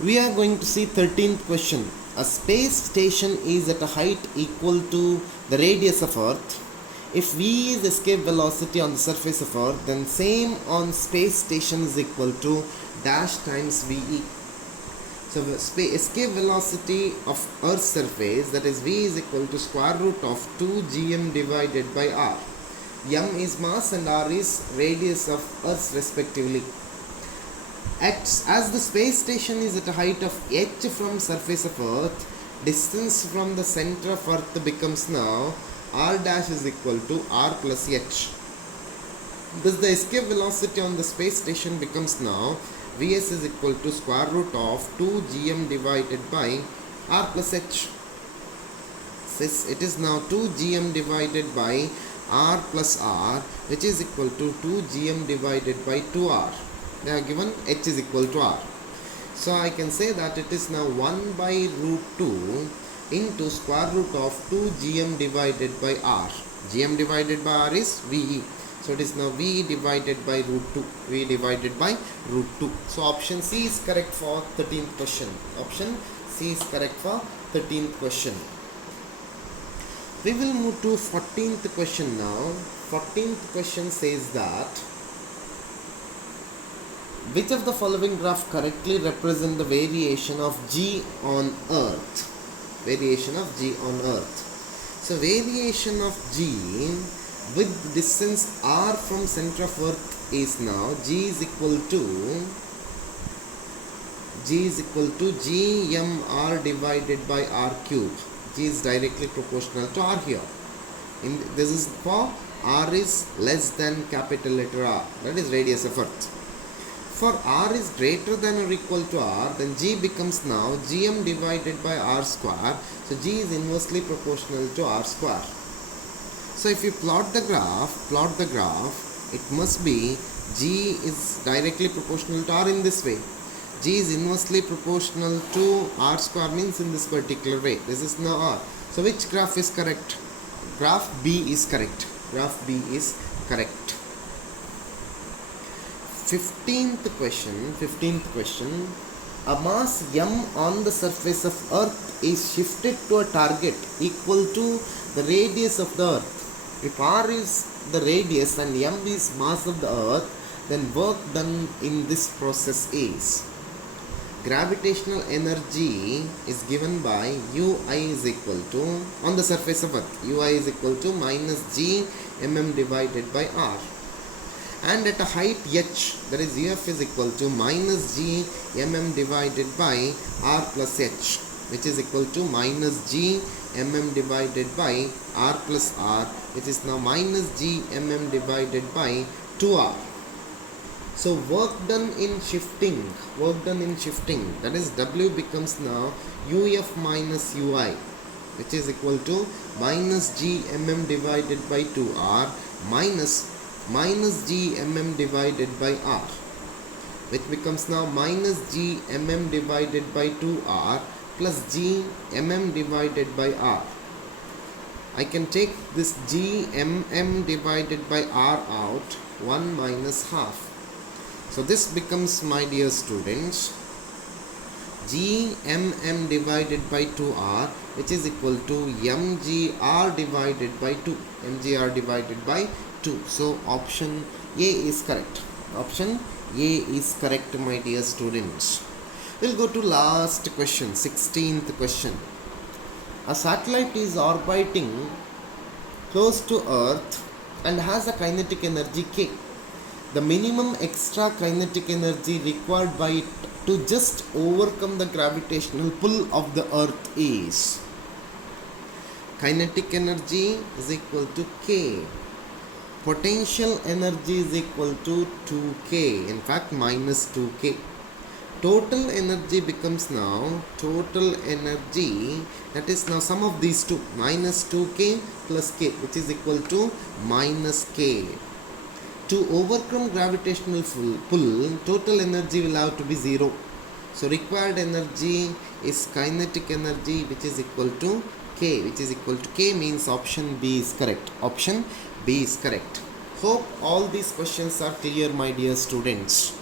We are going to see 13th question. A space station is at a height equal to the radius of Earth. If v is escape velocity on the surface of Earth, then same on space station is equal to dash times ve. So escape velocity of Earth's surface, that is v is equal to square root of 2 gm divided by r. M is mass and r is radius of Earth respectively. As the space station is at a height of h from surface of Earth, distance from the center of Earth becomes now r dash is equal to r plus h. Thus the escape velocity on the space station becomes now vs is equal to square root of 2 gm divided by r plus h. Since it is now 2 gm divided by r plus r, which is equal to 2 gm divided by 2r. They are given h is equal to r. So I can say that it is now 1 by root 2 into square root of 2 gm divided by r. Gm divided by r is ve. So it is now v divided by root 2. V divided by root 2. So option C is correct for 13th question. Option C is correct for 13th question. We will move to 14th question now. 14th question says that which of the following graph correctly represent the variation of g on Earth? Variation of g on Earth. So variation of g with distance r from center of Earth is now g is equal to gmr divided by r cube. G is directly proportional to r here. This is for r is less than capital letter R, that is radius of Earth. For r is greater than or equal to r, then g becomes now gm divided by r square. So g is inversely proportional to r square. So if you plot the graph, it must be g is directly proportional to r in this way. G is inversely proportional to r square means in this particular way. This is now r. So which graph is correct? Graph B is correct. Graph B is correct. 15th question. A mass m on the surface of Earth is shifted to a target equal to the radius of the Earth. If r is the radius and m is mass of the Earth, then work done in this process is gravitational energy is given by ui is equal to, on the surface of Earth, ui is equal to minus g mm divided by r. And at a height h, that is uf is equal to minus g mm divided by r plus h, which is equal to minus g mm divided by r plus r, which is now minus g mm divided by 2r. So work done in shifting, that is w becomes now uf minus ui, which is equal to minus g mm divided by 2r minus g mm divided by r, which becomes now minus g mm divided by 2r plus g mm divided by r. I can take this g mm divided by r out, 1 minus half. So this becomes, my dear students, g mm divided by 2r, which is equal to mgr divided by 2. mgr divided by 2. So option A is correct. Option A is correct, my dear students. We'll go to last question, 16th question. A satellite is orbiting close to Earth and has a kinetic energy k. The minimum extra kinetic energy required by it to just overcome the gravitational pull of the Earth is, kinetic energy is equal to k. Potential energy is equal to 2k, in fact minus 2k. Total energy becomes now, total energy, that is now sum of these two, minus 2k plus k, which is equal to minus k. To overcome gravitational pull, total energy will have to be 0. So required energy is kinetic energy, which is equal to k, which is equal to k, means option B is correct. Option B is correct. Hope all these questions are clear, my dear students.